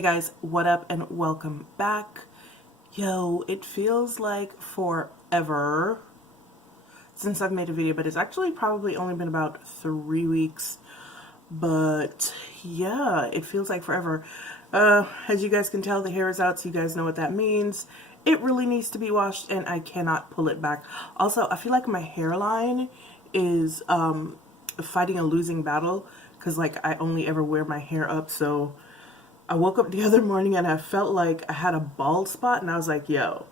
Hey guys, what up and welcome back. Yo, it feels like forever since I've made a video, but it's actually probably only been about 3 weeks. But yeah, it feels like forever. As you guys can tell, the hair is out, so you guys know what that means. It really needs to be washed and I cannot pull it back. Also, I feel like my hairline is fighting a losing battle because like I only ever wear my hair up, so I woke up the other morning and I felt like I had a bald spot and I was like, yo.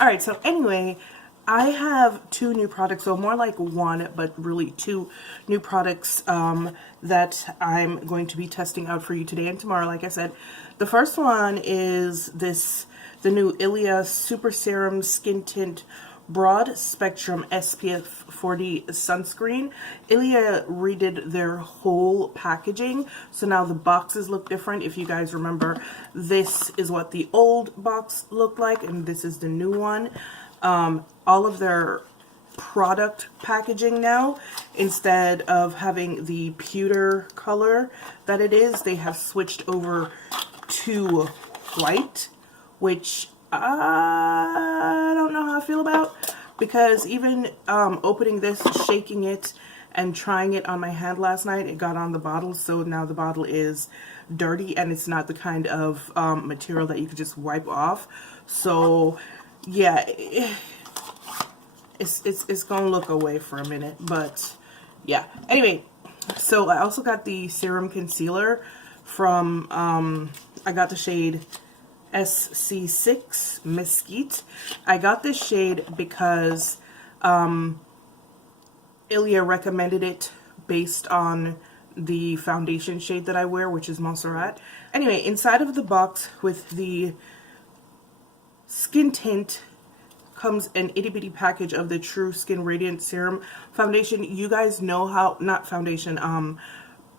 Alright, so anyway, I have 2 new products, so more like 1, but really 2 new products that I'm going to be testing out for you today and tomorrow, like I said. The first one is the new Ilia Super Serum Skin Tint Broad Spectrum SPF 40 sunscreen. Ilia redid their whole packaging, so now the boxes look different. If you guys remember, this is what the old box looked like and this is the new one. All of their product packaging now, instead of having the pewter color that it is, they have switched over to white, which I don't know how I feel about, because even opening this, shaking it, and trying it on my hand last night, it got on the bottle, so now the bottle is dirty and it's not the kind of material that you could just wipe off. So yeah, it's gonna look away for a minute, but yeah. Anyway, so I also got the Serum Concealer from, I got the shade SC6 Mesquite. I got this shade because Ilia recommended it based on the foundation shade that I wear, which is Montserrat. Anyway, inside of the box with the skin tint comes an itty bitty package of the True Skin Radiant Serum Foundation. You guys know how, not foundation,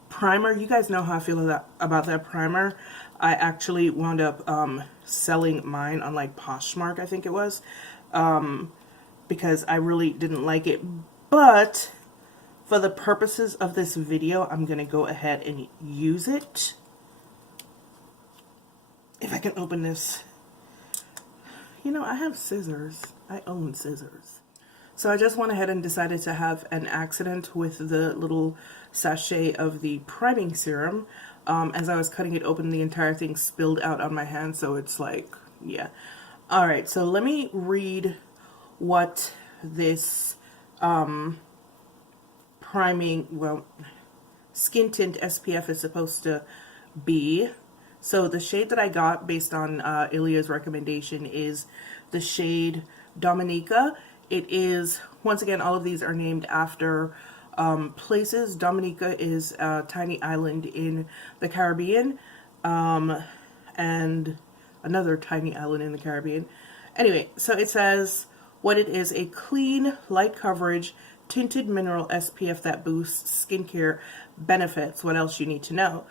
primer. You guys know how I feel about that primer. I actually wound up selling mine on like Poshmark, I think it was, because I really didn't like it. But for the purposes of this video, I'm going to go ahead and use it. If I can open this. You know, I have scissors. I own scissors. So I just went ahead and decided to have an accident with the little sachet of the priming serum. As I was cutting it open, the entire thing spilled out on my hand, so it's like, yeah. Alright, so let me read what this priming, well, skin tint SPF is supposed to be. So the shade that I got based on Ilia's recommendation is the shade Dominica. It is, once again, all of these are named after places. Dominica is a tiny island in the Caribbean, and another tiny island in the Caribbean. Anyway, so it says what it is: a clean, light coverage, tinted mineral SPF that boosts skincare benefits. What else you need to know?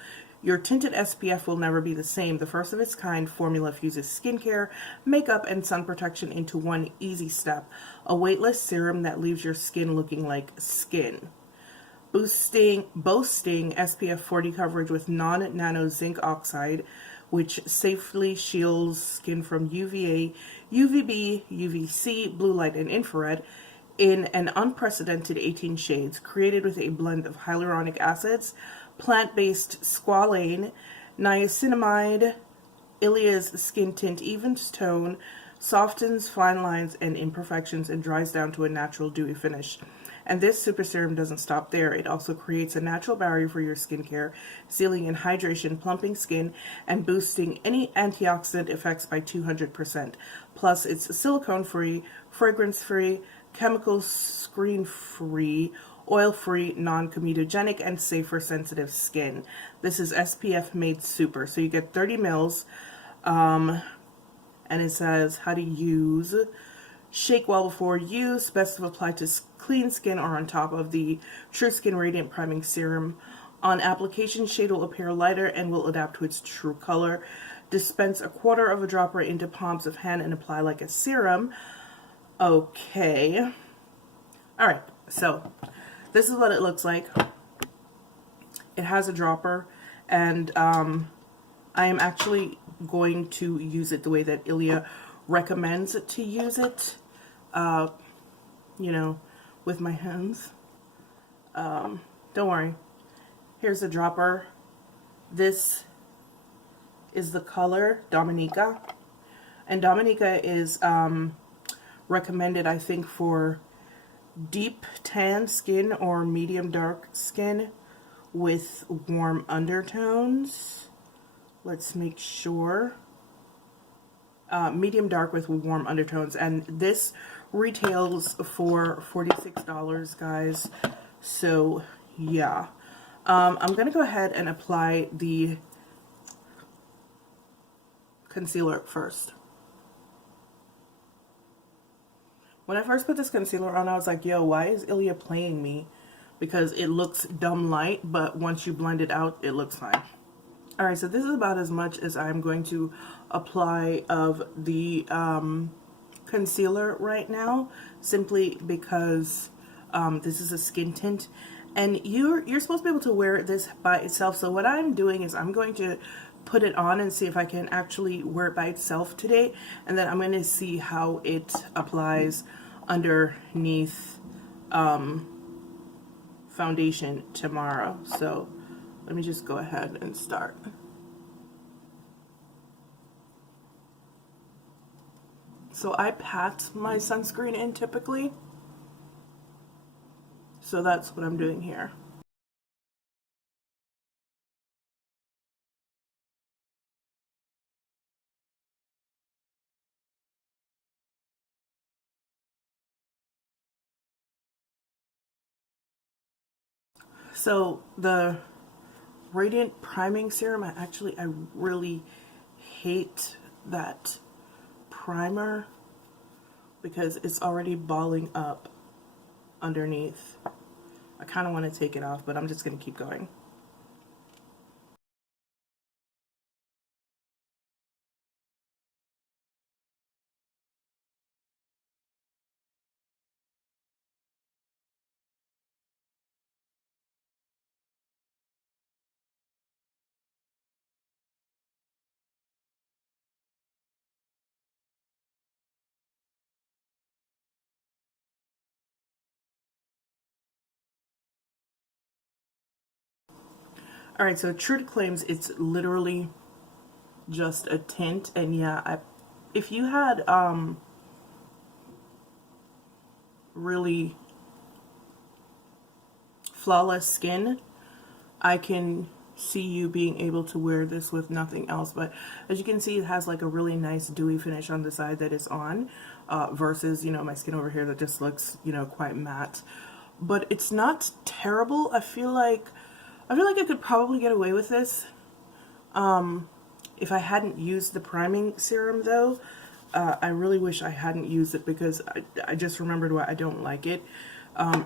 Your tinted SPF will never be the same. The first of its kind formula fuses skincare, makeup, and sun protection into one easy step. A weightless serum that leaves your skin looking like skin. Boasting SPF 40 coverage with non-nano zinc oxide, which safely shields skin from UVA, UVB, UVC, blue light, and infrared in an unprecedented 18 shades, created with a blend of hyaluronic acids, plant-based squalane, niacinamide. Ilia's skin tint evens tone, softens fine lines and imperfections, and dries down to a natural dewy finish. And this super serum doesn't stop there. It also creates a natural barrier for your skincare, sealing in hydration, plumping skin, and boosting any antioxidant effects by 200%. Plus, it's silicone-free, fragrance-free, chemical screen-free, oil-free, non-comedogenic, and safe for sensitive skin. This is SPF made super. So you get 30 mils, and it says how to use. Shake well before use. Best to apply to clean skin or on top of the True Skin Radiant Priming Serum. On application, shade will appear lighter and will adapt to its true color. Dispense a quarter of a dropper into palms of hand and apply like a serum. Okay. Alright, so this is what it looks like. It has a dropper, and I am actually going to use it the way that Ilia recommends it to use it, you know, with my hands. Don't worry. Here's the dropper. This is the color Dominica. And Dominica is recommended, I think, for deep tan skin or medium dark skin with warm undertones. Let's make sure. Medium dark with warm undertones. And this retails for $46, guys. So, yeah. I'm going to go ahead and apply the concealer first. When I first put this concealer on, I was like, yo, why is Ilia playing me? Because it looks dumb light, but once you blend it out, it looks fine. Alright, so this is about as much as I'm going to apply of the concealer right now, simply because this is a skin tint. And you're supposed to be able to wear this by itself. So what I'm doing is I'm going to put it on and see if I can actually wear it by itself today. And then I'm going to see how it applies underneath foundation tomorrow. So let me just go ahead and start. So I pat my sunscreen in typically. So that's what I'm doing here. So the Radiant Priming Serum, I really hate that primer because it's already balling up underneath. I kind of want to take it off, but I'm just going to keep going. Alright, so true to claims, it's literally just a tint. And yeah, if you had really flawless skin, I can see you being able to wear this with nothing else. But as you can see, it has like a really nice dewy finish on the side that it's on, versus, you know, my skin over here that just looks, you know, quite matte. But it's not terrible. I feel like I could probably get away with this if I hadn't used the priming serum, though. I really wish I hadn't used it because I just remembered why I don't like it.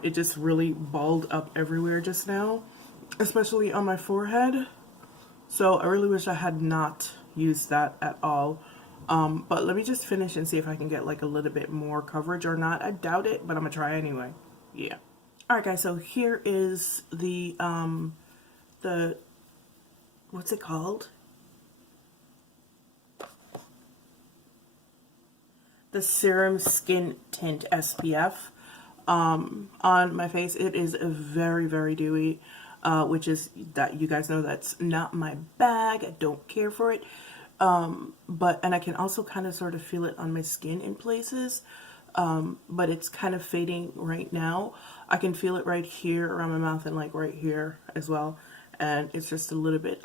It just really balled up everywhere just now, especially on my forehead. So I really wish I had not used that at all. But let me just finish and see if I can get like a little bit more coverage or not. I doubt it, but I'm gonna try anyway. Yeah. Alright guys, so here is the what's it called? The Serum Skin Tint SPF on my face. It is very, very dewy, which is, that you guys know, that's not my bag. I don't care for it. And I can also kind of sort of feel it on my skin in places, but it's kind of fading right now. I can feel it right here around my mouth and like right here as well. And it's just a little bit,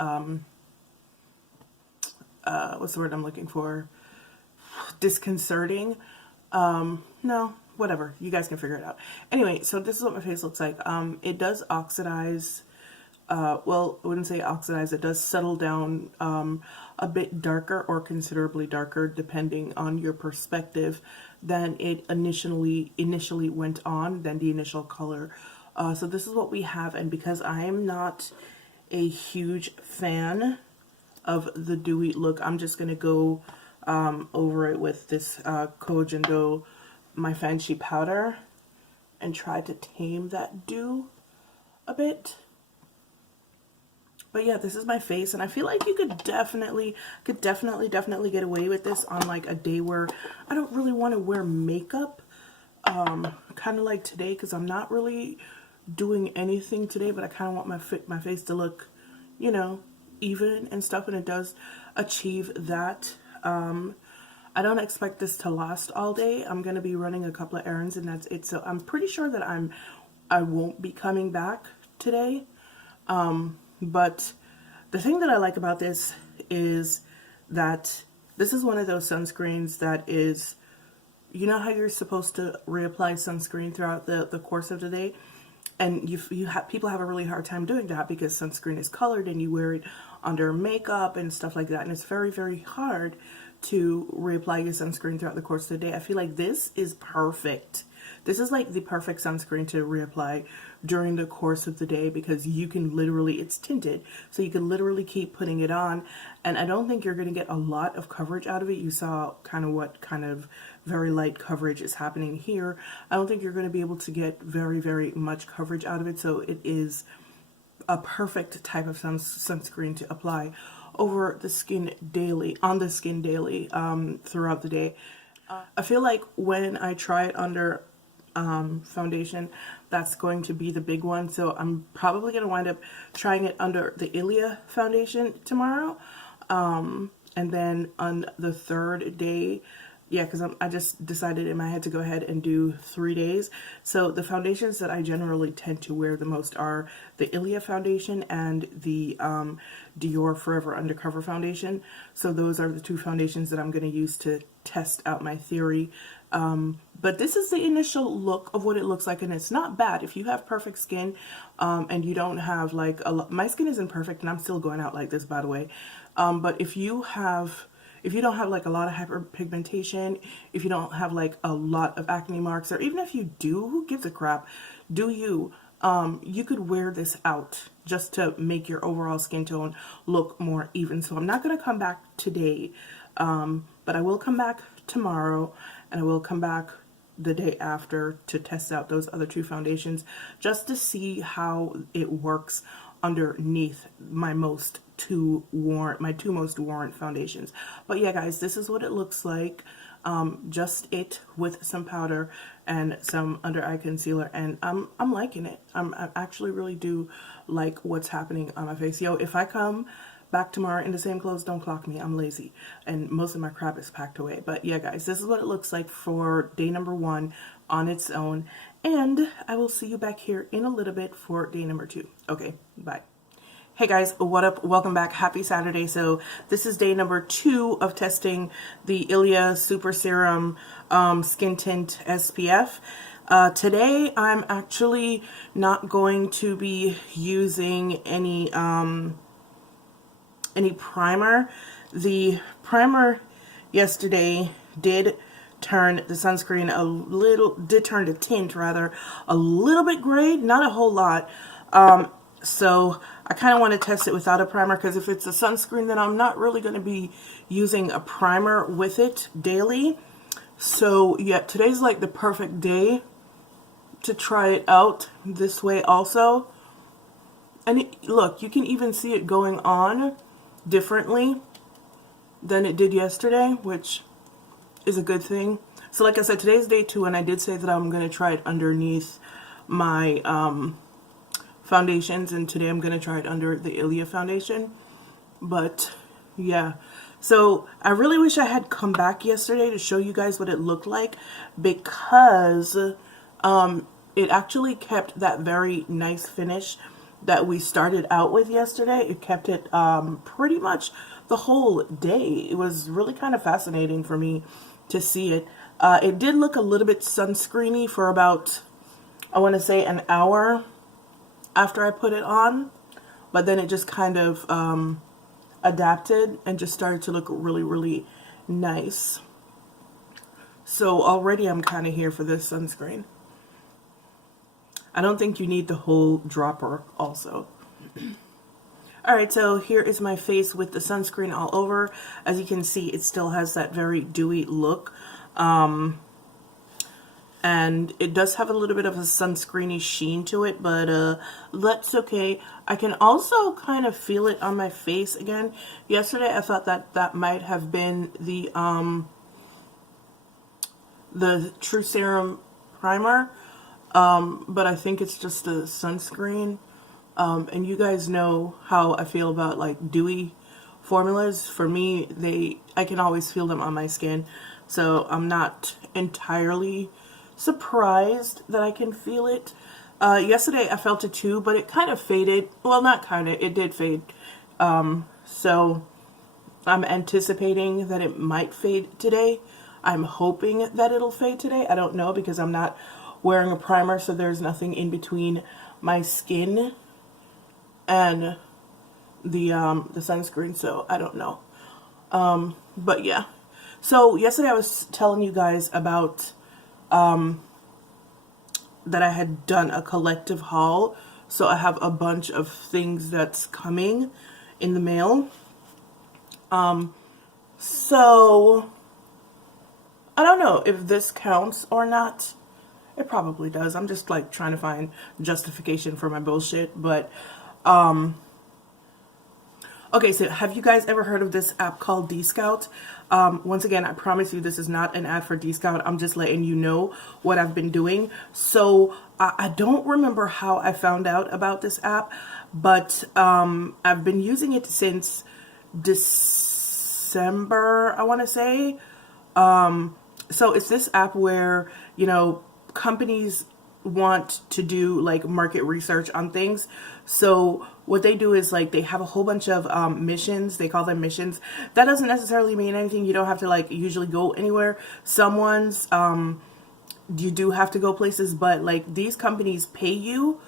what's the word I'm looking for? Disconcerting. No, whatever. You guys can figure it out. Anyway, so this is what my face looks like. It does oxidize. Well, I wouldn't say oxidize. It does settle down a bit darker or considerably darker, depending on your perspective, than it initially went on, than the initial color. So this is what we have, and because I am not a huge fan of the dewy look, I'm just gonna go over it with this Giorgio Maifanshi powder and try to tame that dew a bit. But yeah, this is my face, and I feel like you could definitely get away with this on like a day where I don't really want to wear makeup. Kind of like today, because I'm not really doing anything today, but I kind of want my face to look, you know, even and stuff, and it does achieve that. I don't expect this to last all day. I'm gonna be running a couple of errands, and that's it. So I'm pretty sure that I won't be coming back today. But the thing that I like about this is that this is one of those sunscreens that is, you know how you're supposed to reapply sunscreen throughout the course of the day, and people have a really hard time doing that because sunscreen is colored and you wear it under makeup and stuff like that, and it's very, very hard to reapply your sunscreen throughout the course of the day. I feel like this is perfect. This is like the perfect sunscreen to reapply during the course of the day, because you can literally, it's tinted, so you can literally keep putting it on, and I don't think you're going to get a lot of coverage out of it. You saw kind of what kind of very light coverage is happening here. I don't think you're going to be able to get very, very much coverage out of it, so it is a perfect type of sunscreen to apply over the skin daily, throughout the day. I feel like when I try it under foundation, that's going to be the big one, so I'm probably going to wind up trying it under the Ilia foundation tomorrow, and then on the third day, yeah, because I just decided in my head to go ahead and do 3 days. So the foundations that I generally tend to wear the most are the Ilia foundation and the Dior Forever Undercover foundation. So those are the two foundations that I'm going to use to test out my theory. But this is the initial look of what it looks like, and it's not bad. If you have perfect skin, and you don't have like my skin isn't perfect, and I'm still going out like this, by the way. But if you don't have like a lot of hyperpigmentation, if you don't have like a lot of acne marks, or even if you do, who gives a crap, do you? You could wear this out just to make your overall skin tone look more even. So I'm not going to come back today, but I will come back tomorrow, and I will come back the day after to test out those other two foundations just to see how it works underneath my two most worn foundations. But yeah, guys, this is what it looks like. Just it with some powder and some under eye concealer, and I'm liking it. I actually really do like what's happening on my face. Yo, if I come back tomorrow in the same clothes, don't clock me. I'm lazy, and most of my crap is packed away. But yeah, guys, this is what it looks like for day number 1 on its own, and I will see you back here in a little bit for day number 2. Okay, bye. Hey guys, what up? Welcome back. Happy Saturday. So this is day number 2 of testing the Ilia Super Serum Skin Tint SPF. Today I'm actually not going to be using any primer. The primer yesterday did turn the sunscreen turn the tint rather a little bit gray, not a whole lot. So I kind of want to test it without a primer, because if it's a sunscreen, then I'm not really going to be using a primer with it daily. So yeah, today's like the perfect day to try it out this way also. And look, you can even see it going on differently than it did yesterday, which is a good thing. So like I said, today's day 2, and I did say that I'm going to try it underneath my foundations, and today I'm going to try it under the Ilia foundation. But yeah, so I really wish I had come back yesterday to show you guys what it looked like, because it actually kept that very nice finish that we started out with yesterday. It kept it pretty much the whole day. It was really kind of fascinating for me to see it. It did look a little bit sunscreeny for about, I want to say, an hour after I put it on, but then it just kind of adapted and just started to look really, really nice. So already I'm kind of here for this sunscreen. I don't think you need the whole dropper also. Alright, so here is my face with the sunscreen all over. As you can see, it still has that very dewy look. and it does have a little bit of a sunscreeny sheen to it, but that's okay. I can also kind of feel it on my face again. Yesterday I thought that that might have been the True Serum primer, but I think it's just a sunscreen. And you guys know how I feel about like dewy formulas. For me, I can always feel them on my skin, so I'm not entirely surprised that I can feel it. Yesterday I felt it too, but it kind of faded. Well, not kind of, it did fade. So I'm anticipating that it might fade today. I'm hoping that it'll fade today. I don't know, because I'm not wearing a primer, so there's nothing in between my skin and the sunscreen, so I don't know. But yeah. So yesterday I was telling you guys about that I had done a collective haul. So I have a bunch of things that's coming in the mail. So I don't know if this counts or not. It probably does. I'm just like trying to find justification for my bullshit. But okay, so have you guys ever heard of this app called DScout? Once again, I promise you this is not an ad for DScout. I'm just letting you know what I've been doing. So I don't remember how I found out about this app, but I've been using it since December, I want to say. So it's this app where, you know, companies want to do like market research on things. So what they do is like they have a whole bunch of missions. They call them missions. That doesn't necessarily mean anything. You don't have to like usually go anywhere. Some ones you do have to go places, but like these companies pay you.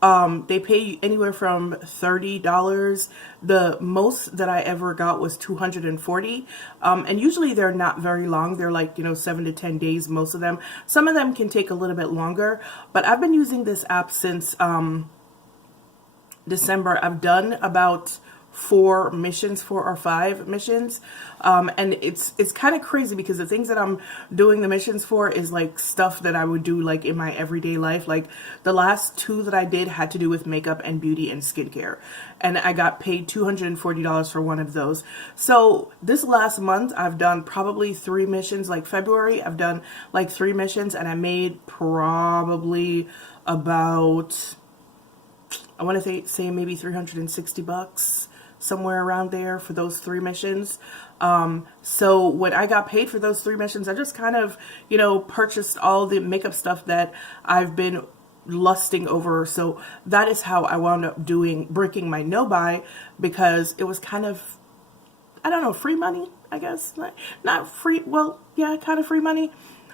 They pay you anywhere from $30. The most that I ever got was $240. And usually they're not very long. They're like, you know, 7 to 10 days, most of them. Some of them can take a little bit longer, but I've been using this app since December. I've done about 4 or 5 missions, and it's kind of crazy because the things that I'm doing the missions for is like stuff that I would do like in my everyday life. Like the last 2 that I did had to do with makeup and beauty and skincare, and I got paid $240 for one of those. So this last month I've done probably 3 missions. Like February I've done like 3 missions, and I made probably about, I want to say maybe $360, somewhere around there for those 3 missions. So when I got paid for those 3 missions, I just kind of, you know, purchased all the makeup stuff that I've been lusting over. So that is how I wound up breaking my no-buy, because it was kind of, I don't know, free money, I guess. Not free, well, yeah, kind of free money.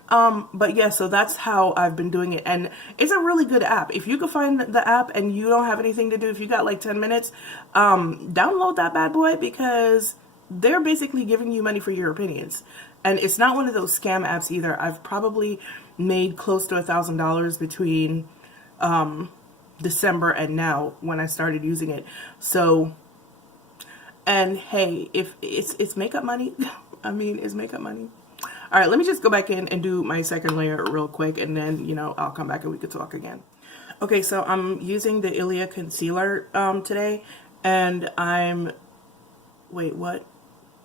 But yeah, so that's how I've been doing it, and it's a really good app. If you can find the app and you don't have anything to do, if you got like 10 minutes, download that bad boy, because they're basically giving you money for your opinions. And it's not one of those scam apps either. I've probably made close to $1,000 between December and now when I started using it. So, and hey, if it's makeup money, I mean, it's makeup money. All right, let me just go back in and do my second layer real quick, and then, you know, I'll come back and we could talk again. Okay, so I'm using the Ilia concealer today, and wait, what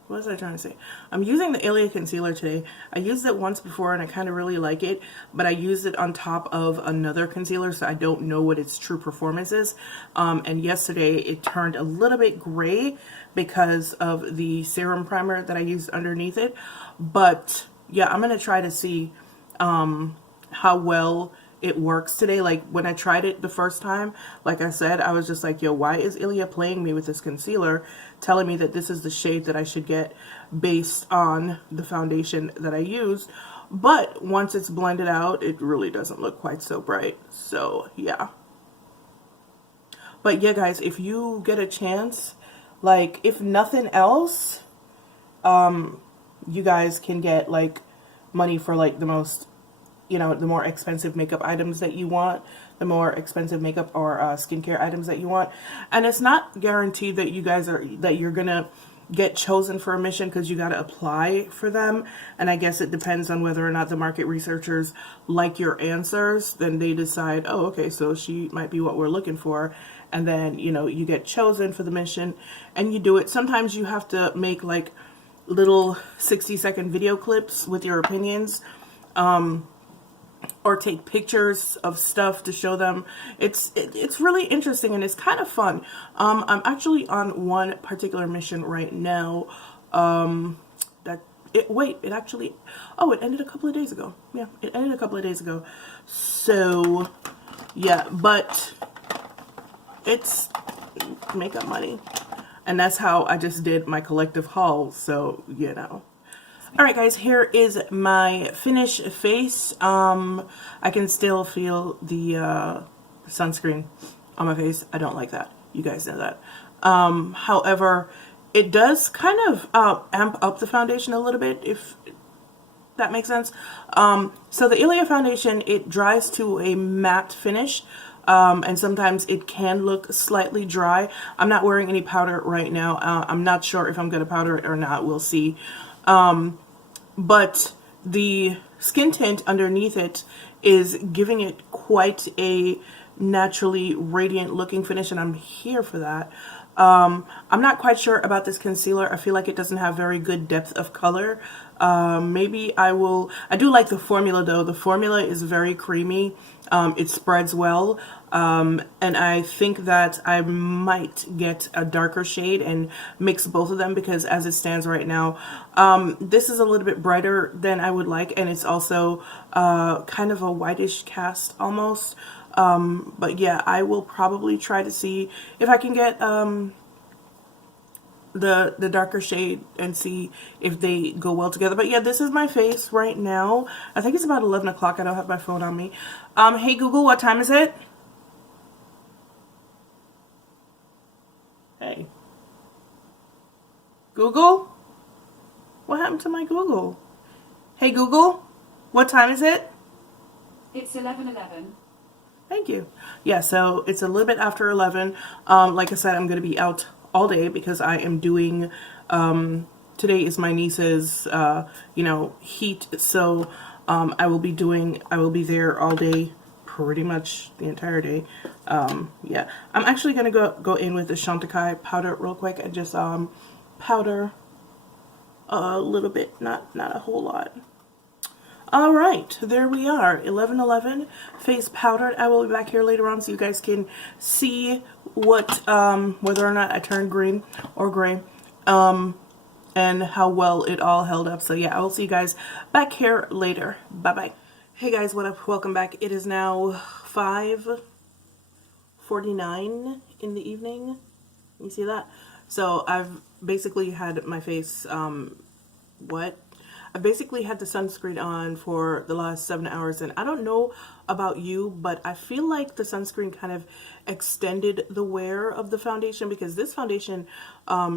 was I trying to say? I'm using the Ilia concealer today. I used it once before and I kind of really like it, but I used it on top of another concealer, so I don't know what its true performance is. And yesterday it turned a little bit gray because of the serum primer that I used underneath it. But yeah, I'm going to try to see how well it works today. Like when I tried it the first time, like I said, I was just like, yo, why is Ilia playing me with this concealer, telling me that this is the shade that I should get based on the foundation that I used? But once it's blended out, it really doesn't look quite so bright. So yeah. But yeah, guys, if you get a chance, like if nothing else, you guys can get like money for like the most, you know, the more expensive makeup items that you want, the more expensive makeup or skincare items that you want. And it's not guaranteed that you're gonna get chosen for a mission because you got to apply for them. And I guess it depends on whether or not the market researchers like your answers. Then they decide, oh, okay, so she might be what we're looking for. And then, you know, you get chosen for the mission and you do it. Sometimes you have to make like little 60-second video clips with your opinions. Or take pictures of stuff to show them. It's really interesting and it's kind of fun. I'm actually on one particular mission right now. It actually, oh, it ended a couple of days ago. Yeah, it ended a couple of days ago. So, yeah, but it's makeup money. And that's how I just did my collective haul. So, you know. Alright guys, here is my finished face. I can still feel the sunscreen on my face. I don't like that. You guys know that. However, it does kind of amp up the foundation a little bit, if that makes sense. So the Ilia foundation, it dries to a matte finish. And sometimes it can look slightly dry. I'm not wearing any powder right now. I'm not sure if I'm going to powder it or not. We'll see. But the skin tint underneath it is giving it quite a naturally radiant looking finish, and I'm here for that. I'm not quite sure about this concealer. I feel like it doesn't have very good depth of color. Maybe I do like the formula though. The formula is very creamy. It spreads well. And I think that I might get a darker shade and mix both of them, because as it stands right now, this is a little bit brighter than I would like, and it's also kind of a whitish cast almost. But yeah, I will probably try to see if I can get the darker shade and see if they go well together. But yeah, this is my face right now. I think it's about 11 o'clock. I don't have my phone on me. Hey Google, what time is it? Hey. Google? What happened to my Google? Hey Google, what time is it? It's 11:11. Thank you. Yeah, so it's a little bit after 11. Like I said, I'm going to be out all day because I am doing, today is my niece's, you know, heat. So I will be there all day, pretty much the entire day. Yeah, I'm actually going to go in with the Chantecaille powder real quick and just powder a little bit, not a whole lot. All right, there we are, 11:11, face powdered. I will be back here later on so you guys can see what, whether or not I turned green or gray, and how well it all held up. So yeah, I will see you guys back here later. Bye-bye. Hey guys, what up? Welcome back. It is now 5:49 in the evening. You see that? So I've basically had my face, I basically had the sunscreen on for the last 7 hours, and I don't know about you, but I feel like the sunscreen kind of extended the wear of the foundation, because this foundation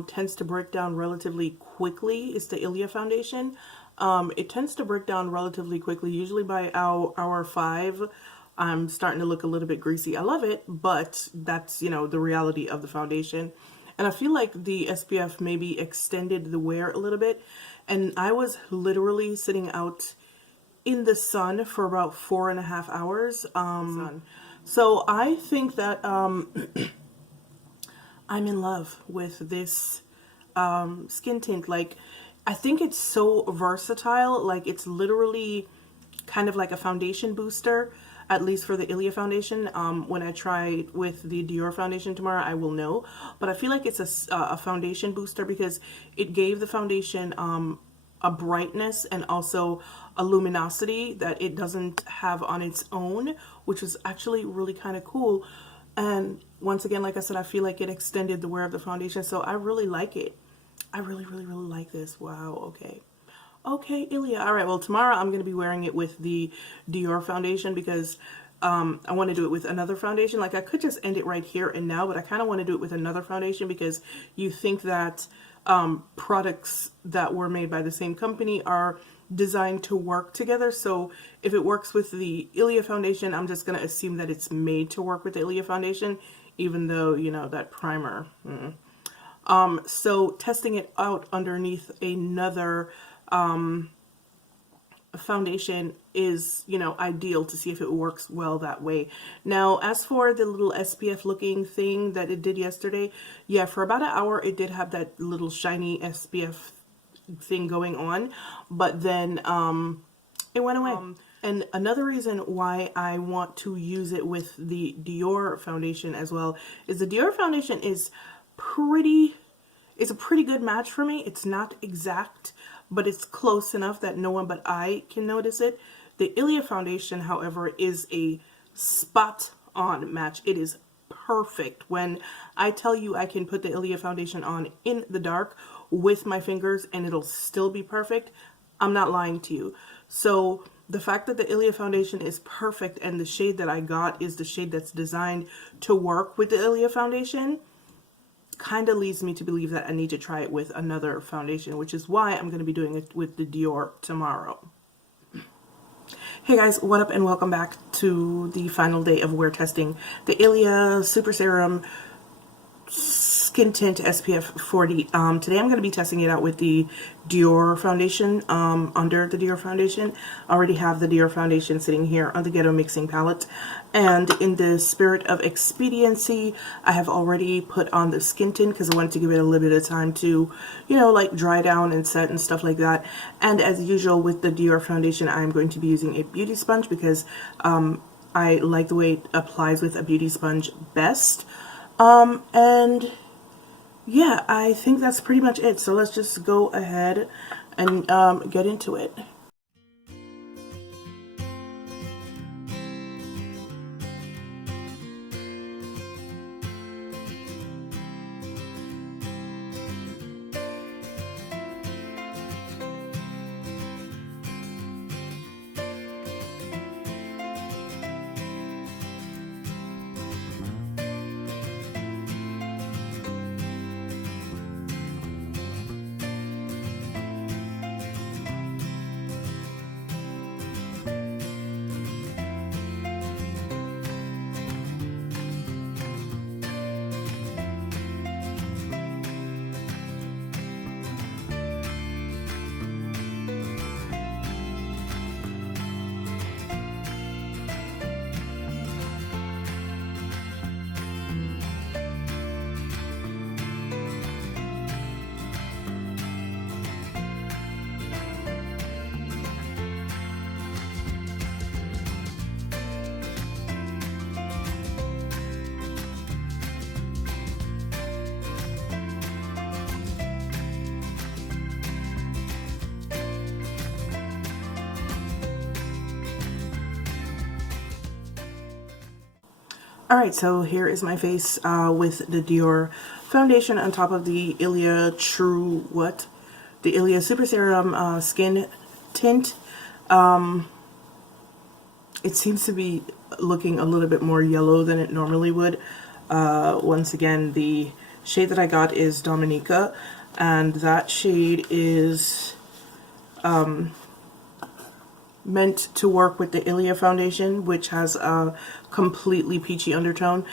tends to break down relatively quickly. It's the Ilia foundation. It tends to break down relatively quickly. Usually by hour 5, I'm starting to look a little bit greasy. I love it, but that's, you know, the reality of the foundation. And I feel like the SPF maybe extended the wear a little bit. And I was literally sitting out in the sun for about 4.5 hours. So I think that I'm in love with this skin tint. Like, I think it's so versatile. Like, it's literally kind of like a foundation booster, at least for the Ilia foundation. When I try with the Dior foundation tomorrow, I will know. But I feel like it's a foundation booster because it gave the foundation a brightness and also a luminosity that it doesn't have on its own, which is actually really kind of cool. And once again, like I said, I feel like it extended the wear of the foundation. So I really like it. I really, really, really like this. Wow. Okay. Okay, Ilia. All right, well, tomorrow I'm going to be wearing it with the Dior foundation because I want to do it with another foundation. Like, I could just end it right here and now, but I kind of want to do it with another foundation because you think that products that were made by the same company are designed to work together. So if it works with the Ilia foundation, I'm just going to assume that it's made to work with the Ilia foundation, even though, you know, that primer. So testing it out underneath another foundation is, you know, ideal to see if it works well that way. Now, as for the little SPF looking thing that it did yesterday, yeah, for about an hour it did have that little shiny SPF thing going on, but then it went away. And another reason why I want to use it with the Dior foundation as well is the Dior foundation is a pretty good match for me. It's not exact, but it's close enough that no one but I can notice it. The Ilia foundation, however, is a spot on match. It is perfect. When I tell you I can put the Ilia foundation on in the dark with my fingers and it'll still be perfect, I'm not lying to you. So the fact that the Ilia foundation is perfect and the shade that I got is the shade that's designed to work with the Ilia foundation kind of leads me to believe that I need to try it with another foundation, which is why I'm going to be doing it with the Dior tomorrow. Hey guys, what up and welcome back to the final day of wear testing the Ilia Super Serum Skin Tint SPF 40. Today I'm going to be testing it out with the Dior foundation, under the Dior foundation. I already have the Dior foundation sitting here on the Ghetto Mixing palette. And in the spirit of expediency, I have already put on the skin tint because I wanted to give it a little bit of time to, you know, like dry down and set and stuff like that. And as usual with the Dior foundation, I'm going to be using a beauty sponge because I like the way it applies with a beauty sponge best. And yeah, I think that's pretty much it. So let's just go ahead and get into it. Alright, so here is my face with the Dior foundation on top of the Ilia the Ilia Super Serum Skin Tint. It seems to be looking a little bit more yellow than it normally would. Once again, the shade that I got is Dominica, and that shade is meant to work with the Ilia foundation, which has a completely peachy undertone.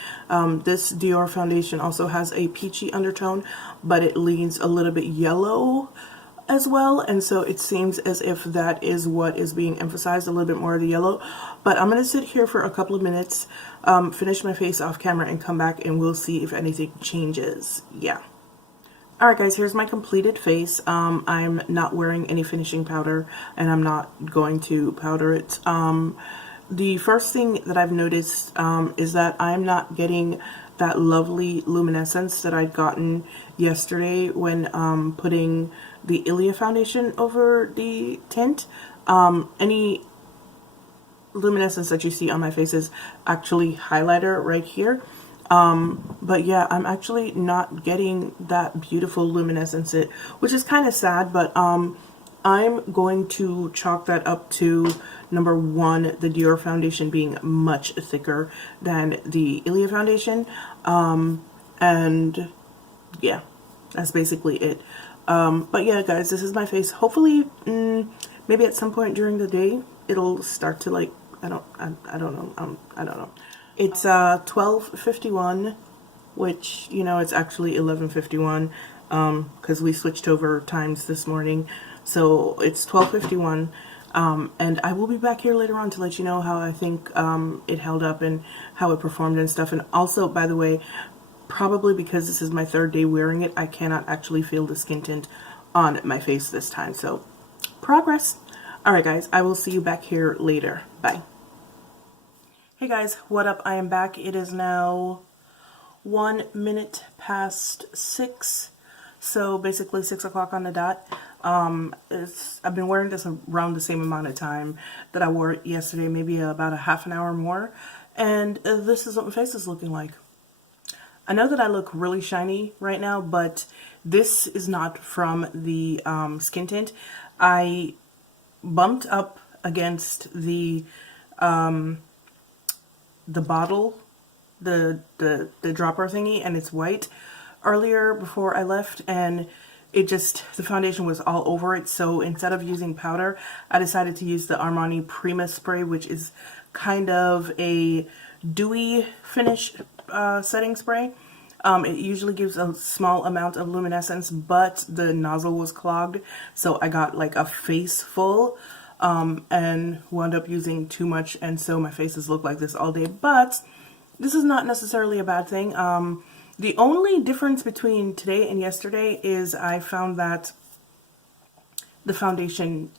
This Dior foundation also has a peachy undertone, but it leans a little bit yellow as well, and so it seems as if that is what is being emphasized, a little bit more of the yellow. But I'm going to sit here for a couple of minutes, finish my face off camera, and come back and we'll see if anything changes. Yeah. Alright guys, here's my completed face. I'm not wearing any finishing powder and I'm not going to powder it. The first thing that I've noticed is that I'm not getting that lovely luminescence that I'd gotten yesterday when putting the Ilia foundation over the tint. Any luminescence that you see on my face is actually highlighter right here. But yeah, I'm actually not getting that beautiful luminescence, which is kind of sad, but I'm going to chalk that up to number one, the Dior foundation being much thicker than the Ilia foundation. And yeah, that's basically it. But yeah, guys, this is my face. Hopefully, maybe at some point during the day, it'll start to I don't know. I don't know. It's 12:51 which, you know, it's actually 11:51 because we switched over times this morning. So it's 12:51. And I will be back here later on to let you know how I think it held up and how it performed and stuff. And also, by the way, probably because this is my third day wearing it, I cannot actually feel the skin tint on my face this time. So, progress. Alright guys, I will see you back here later. Bye. Hey guys, what up? I am back. It is now 1 minute past 6. So basically 6 o'clock on the dot. I've been wearing this around the same amount of time that I wore it yesterday, maybe about a half an hour more. And this is what my face is looking like. I know that I look really shiny right now, but this is not from the skin tint. I bumped up against the bottle, the dropper thingy, and it's white earlier before I left, and it just, the foundation was all over it. So instead of using powder, I decided to use the Armani Prima spray, which is kind of a dewy finish setting spray. It usually gives a small amount of luminescence, but the nozzle was clogged, so I got like a face full and wound up using too much, and so my faces look like this all day. But this is not necessarily a bad thing. The only difference between today and yesterday is I found that the foundation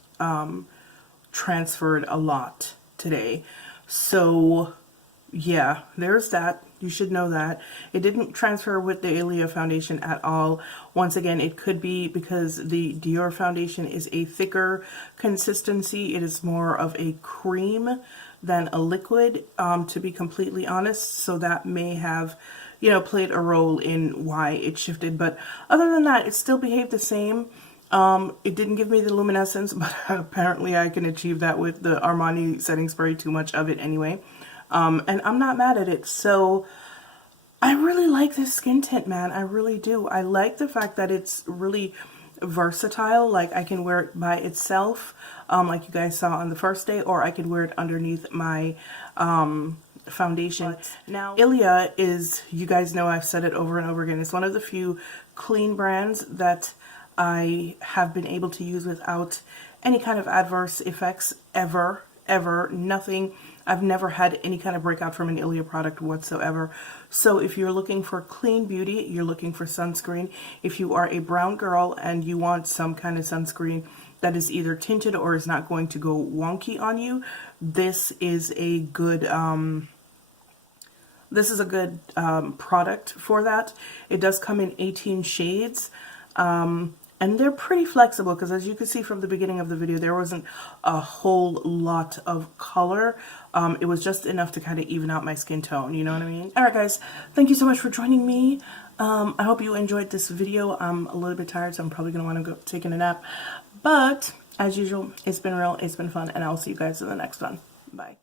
transferred a lot today. So yeah, there's that. You should know that. It didn't transfer with the Ilia foundation at all. Once again, it could be because the Dior foundation is a thicker consistency. It is more of a cream than a liquid, to be completely honest. So that may have, you know, played a role in why it shifted. But other than that, it still behaved the same. It didn't give me the luminescence, but apparently I can achieve that with the Armani setting spray, too much of it anyway. And I'm not mad at it. So I really like this skin tint, man. I really do. I like the fact that it's really versatile. Like I can wear it by itself, like you guys saw on the first day, or I could wear it underneath my foundation. Now, Ilia is, you guys know I've said it over and over again, it's one of the few clean brands that I have been able to use without any kind of adverse effects ever. Nothing. I've never had any kind of breakout from an Ilia product whatsoever. So if you're looking for clean beauty, you're looking for sunscreen. If you are a brown girl and you want some kind of sunscreen that is either tinted or is not going to go wonky on you, this is a good product for that. It does come in 18 shades. And they're pretty flexible because, as you can see from the beginning of the video, there wasn't a whole lot of color. It was just enough to kind of even out my skin tone, you know what I mean? Alright guys, thank you so much for joining me. I hope you enjoyed this video. I'm a little bit tired, so I'm probably going to want to go taking a nap. But, as usual, it's been real, it's been fun, and I'll see you guys in the next one. Bye.